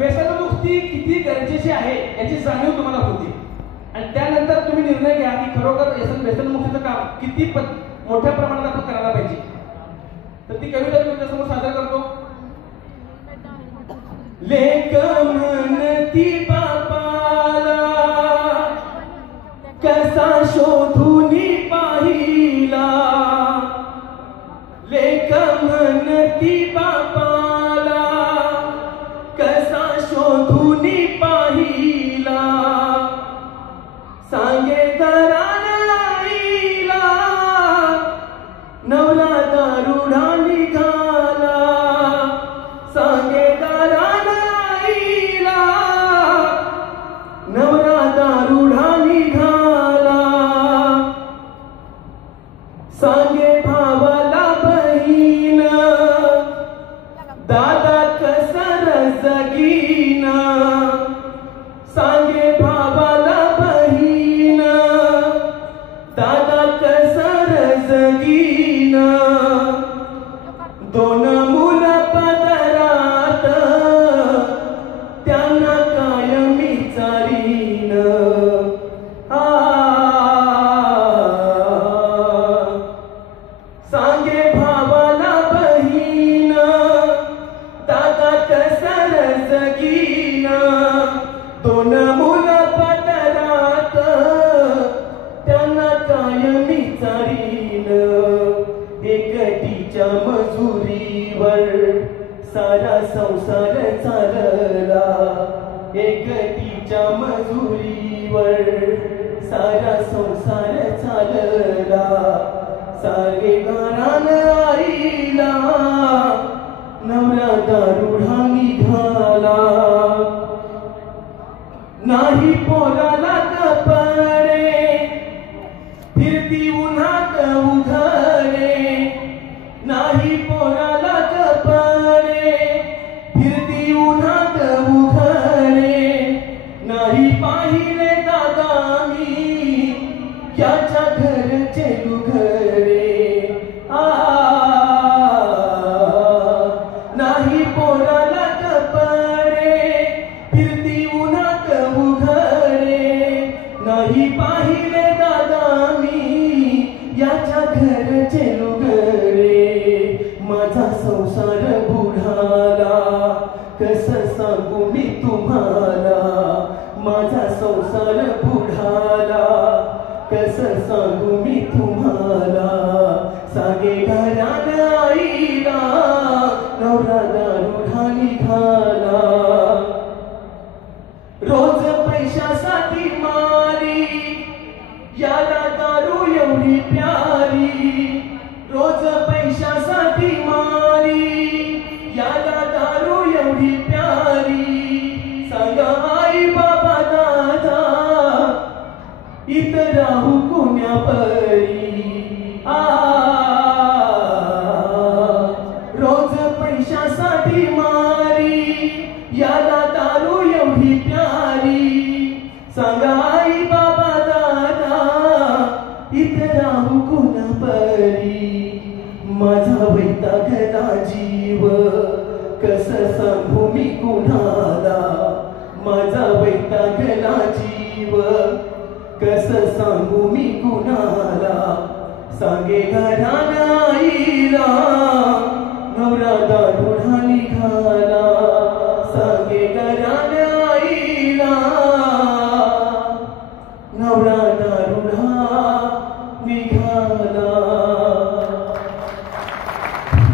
व्यसनमुक्ती किती गरजेची आहे याची जाणीव तुम्हाला होती आणि त्यानंतर तुम्ही निर्णय घ्या की खरोखर व्यसनमुक्तीचं काम किती मोठ्या प्रमाणात आपण करायला पाहिजे. तर ती कविता तुमच्यासमोर सादर करतो. लेक म्हणती बापाला कसा शोधूनी पाहिला, लेक म्हणती बापाला कसा शोधूनी पाहिला, सांगे घराला आईला नवरा दारुडा निघाला, सांगे घराला आईला नवरा दारुडा निघाला, सांगे भावाला बहीण दादा कसर जगीन, सांगे भावाला बहीण दादा कसर जगीन, दोन मुलं पदरात त्यांना कायमी चारीन, सांगे भावाला बहीण दादा कसर जगीन, दोन मुलं पदरात त्यांना कायमी चारीन, एकटीच्या मजुरीवर सारा संसार चालला, एकटीच्या मजुरीवर सारा संसार चालला, सारे घरान आईला नवरा दारुडा निघाला, नाही पोराला कपडे फिरती उन्हात उघडे, नाही पोराला कपडे फिरती उन्हात उघडे, नाही पाहिले दादा मी याच्या घरचे लुगडे, नाही पोराला कपडे फिरती उन्हात उघडे, नाही पाहिले दादा मी याच्या घरचे लुगडे, माझा संसार बुडाला कसं सांगू मी तुम्हाला, माझा संसार बुडाला कसं सांगू मी तुम्हाला, सांगे घराला आईला नवरा दारुडा निघाला, रोज पैशासाठी मारी याला दारू एवढी प्यारी, रोज पैशासाठी मारी याला दारू एवढी प्यारी, सांगा आई बाबा दादा इथं राहू कोण्या परी, रोज पैशासाठी मारी याला दारू एवढी प्यारी, सांगा आई बाबा दादा इथं राहू कोण्या परी, माझा वैतागला जीव कसं सांगू मी कुणाला, माझा वैतागला जीव कसं सांगू मी कुणाला, सांगे घराला आईला नवरा दारुडा निघाला, सांगे घराला आईला नवरा दारुडा निघाला.